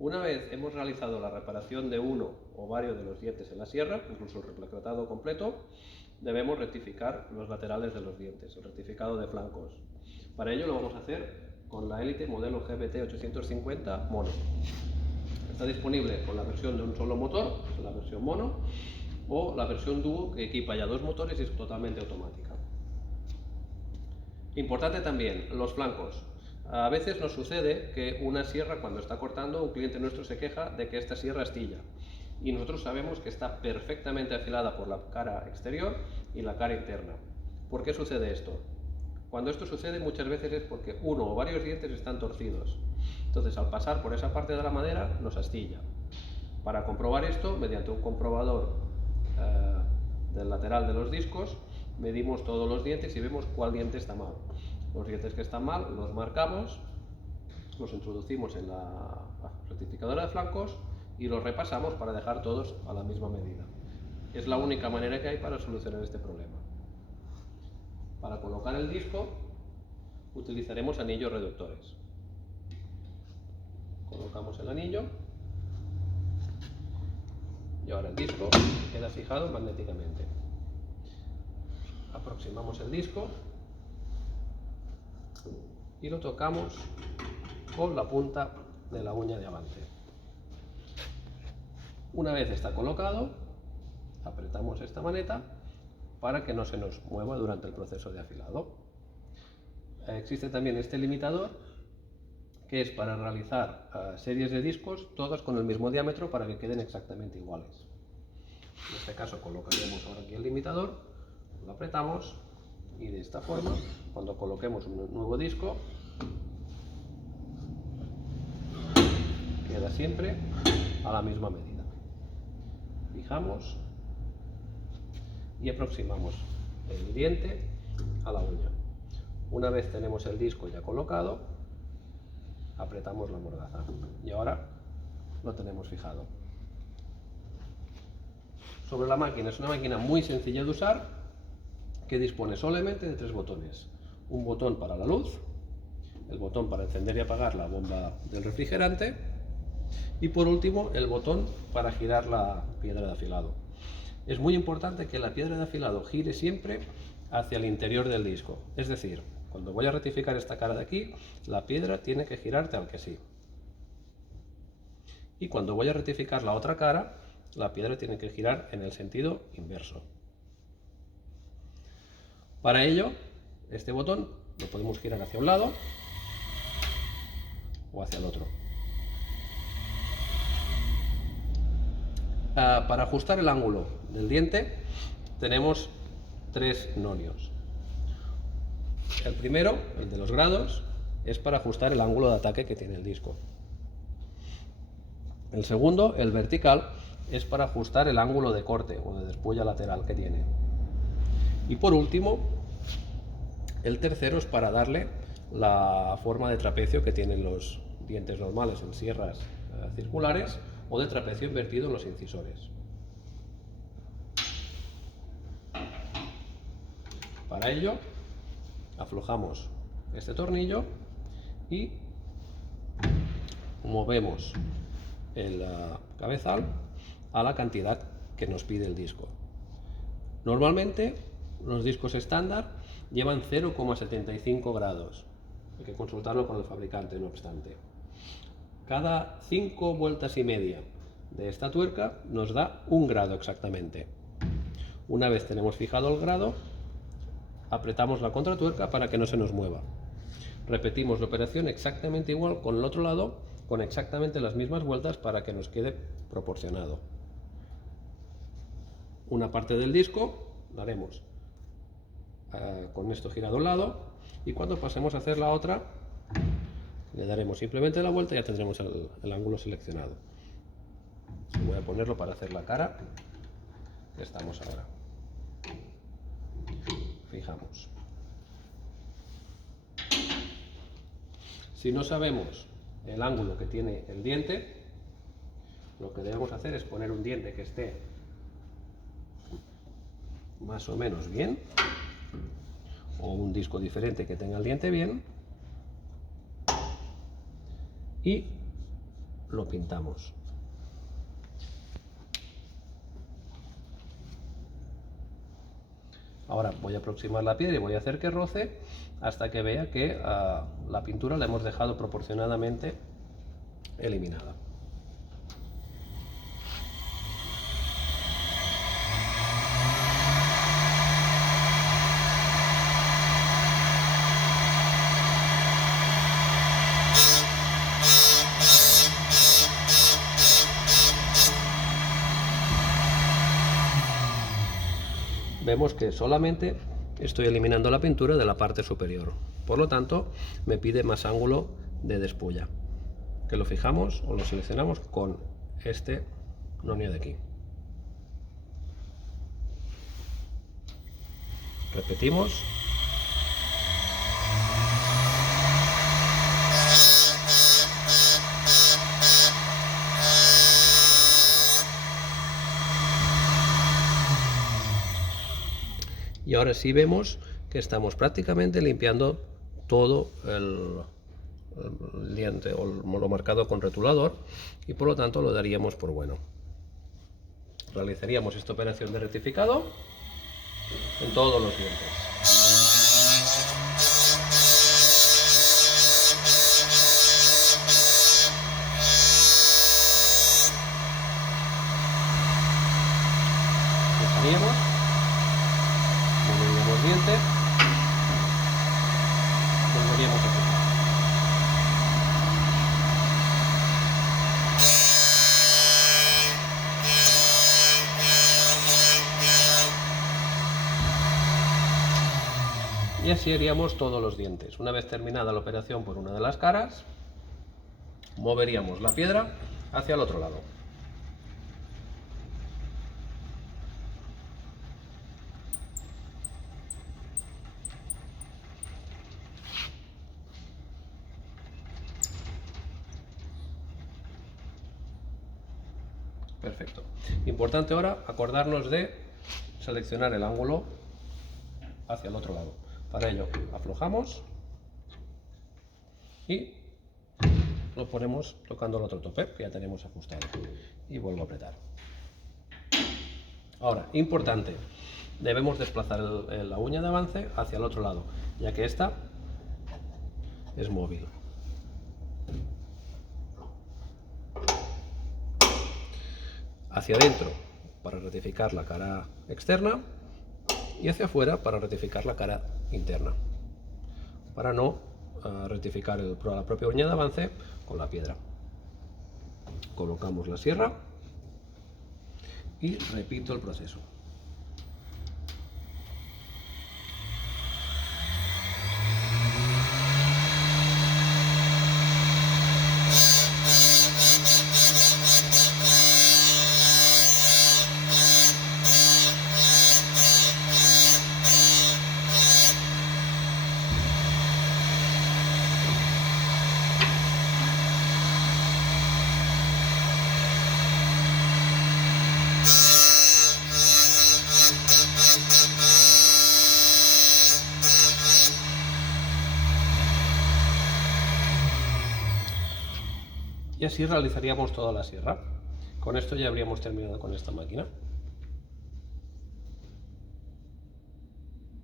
Una vez hemos realizado la reparación de uno o varios de los dientes en la sierra, incluso el replacotado completo, debemos rectificar los laterales de los dientes, el rectificado de flancos. Para ello lo vamos a hacer con la Elite modelo GBT 850 mono. Está disponible con la versión de un solo motor, la versión mono, o la versión dúo que equipa ya dos motores y es totalmente automática. Importante también, los flancos. A veces nos sucede que una sierra, cuando está cortando, un cliente nuestro se queja de que esta sierra astilla. Y nosotros sabemos que está perfectamente afilada por la cara exterior y la cara interna. ¿Por qué sucede esto? Cuando esto sucede muchas veces es porque uno o varios dientes están torcidos. Entonces, al pasar por esa parte de la madera, nos astilla. Para comprobar esto, mediante un comprobador del lateral de los discos, medimos todos los dientes y vemos cuál diente está mal. Los dientes que están mal los marcamos, los introducimos en la rectificadora de flancos y los repasamos para dejar todos a la misma medida. Es la única manera que hay para solucionar este problema. Para colocar el disco utilizaremos anillos reductores. Colocamos el anillo y ahora el disco queda fijado magnéticamente. Aproximamos el disco y lo tocamos con la punta de la uña de avance. Una vez está colocado, apretamos esta maneta para que no se nos mueva durante el proceso de afilado. Existe también este limitador que es para realizar series de discos todas con el mismo diámetro para que queden exactamente iguales. En este caso colocaríamos ahora aquí el limitador, lo apretamos y de esta forma, cuando coloquemos un nuevo disco, queda siempre a la misma medida. Fijamos y aproximamos el diente a la uña. Una vez tenemos el disco ya colocado, apretamos la mordaza y ahora lo tenemos fijado. Sobre la máquina, es una máquina muy sencilla de usar que dispone solamente de tres botones. Un botón para la luz, el botón para encender y apagar la bomba del refrigerante y por último el botón para girar la piedra de afilado. Es muy importante que la piedra de afilado gire siempre hacia el interior del disco, es decir, cuando voy a rectificar esta cara de aquí, la piedra tiene que girar tal que sí. Y cuando voy a rectificar la otra cara, la piedra tiene que girar en el sentido inverso. Para ello, este botón lo podemos girar hacia un lado o hacia el otro. Para ajustar el ángulo del diente tenemos tres nonios. El primero, el de los grados, es para ajustar el ángulo de ataque que tiene el disco. El segundo, el vertical, es para ajustar el ángulo de corte o de despulla lateral que tiene. Y por último, el tercero es para darle la forma de trapecio que tienen los dientes normales en sierras circulares o de trapecio invertido en los incisores. Para ello, aflojamos este tornillo y movemos el cabezal a la cantidad que nos pide el disco. Normalmente los discos estándar llevan 0,75 grados. Hay que consultarlo con el fabricante, no obstante. Cada 5 vueltas y media de esta tuerca nos da 1 grado exactamente. Una vez tenemos fijado el grado, apretamos la contratuerca para que no se nos mueva. Repetimos la operación exactamente igual con el otro lado, con exactamente las mismas vueltas para que nos quede proporcionado. Una parte del disco la haremos con esto girado a un lado y cuando pasemos a hacer la otra le daremos simplemente la vuelta y ya tendremos el ángulo seleccionado. Voy a ponerlo para hacer la cara que estamos ahora. Fijamos. Si no sabemos el ángulo que tiene el diente, lo que debemos hacer es poner un diente que esté más o menos bien, o un disco diferente que tenga el diente bien, y lo pintamos. Ahora voy a aproximar la piedra y voy a hacer que roce hasta que vea que la pintura la hemos dejado proporcionadamente eliminada. Vemos que solamente estoy eliminando la pintura de la parte superior, por lo tanto me pide más ángulo de despulla, que lo fijamos o lo seleccionamos con este nonio de aquí. Repetimos. Y ahora sí vemos que estamos prácticamente limpiando todo el diente o lo marcado con rotulador, y por lo tanto lo daríamos por bueno. Realizaríamos esta operación de rectificado en todos los dientes. Dejaríamos, moveríamos diente, volveríamos a fijar. Y así haríamos todos los dientes. Una vez terminada la operación por una de las caras, moveríamos la piedra hacia el otro lado. Perfecto. Importante ahora acordarnos de seleccionar el ángulo hacia el otro lado. Para ello aflojamos y lo ponemos tocando el otro tope que ya tenemos ajustado, y vuelvo a apretar. Ahora, importante, debemos desplazar la uña de avance hacia el otro lado, ya que esta es móvil. Hacia adentro para rectificar la cara externa y hacia afuera para rectificar la cara interna, para no rectificar la propia uña de avance con la piedra. Colocamos la sierra y repito el proceso. Y así realizaríamos toda la sierra. Con esto ya habríamos terminado con esta máquina.